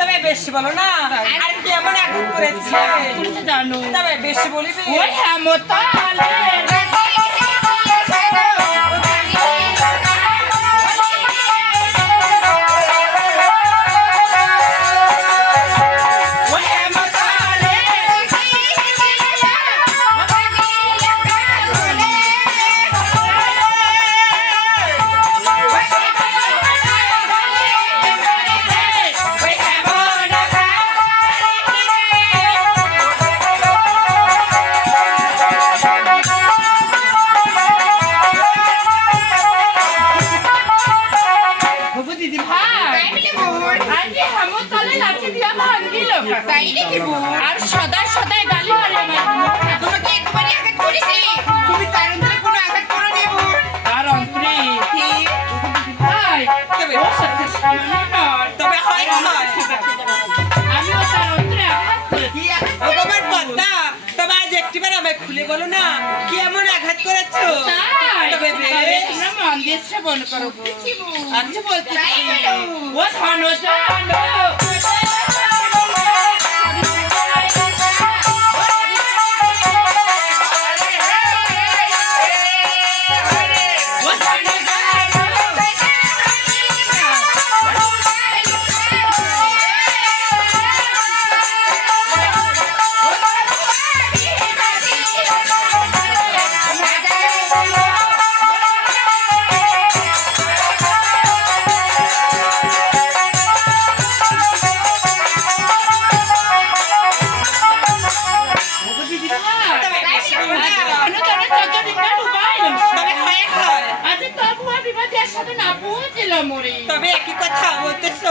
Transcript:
তবে বেশি বলো না আর কি এমন আঘাত করেছে জানো তবে বেশি বলিবি ওই হেমতালে আর সদা সদাই গালি মারে তোমাকে একবারই আঘাত করেছি তুমি তার অন্তরে কোনো আঘাত করোনি আর অন্তরে ভাই তবে ও সত্যি তবে হয় আমিও তার অন্তরে আঘাত করেছি আমার কথা তবে আজ একটিবার আমায় খুলে বলো না কি এমন আঘাত করেছো তবে তোমরা মন দিয়ে শ্রবণ করো আচ্ছা বলতে ও ধন জানো তবে একই কথা বলতেছ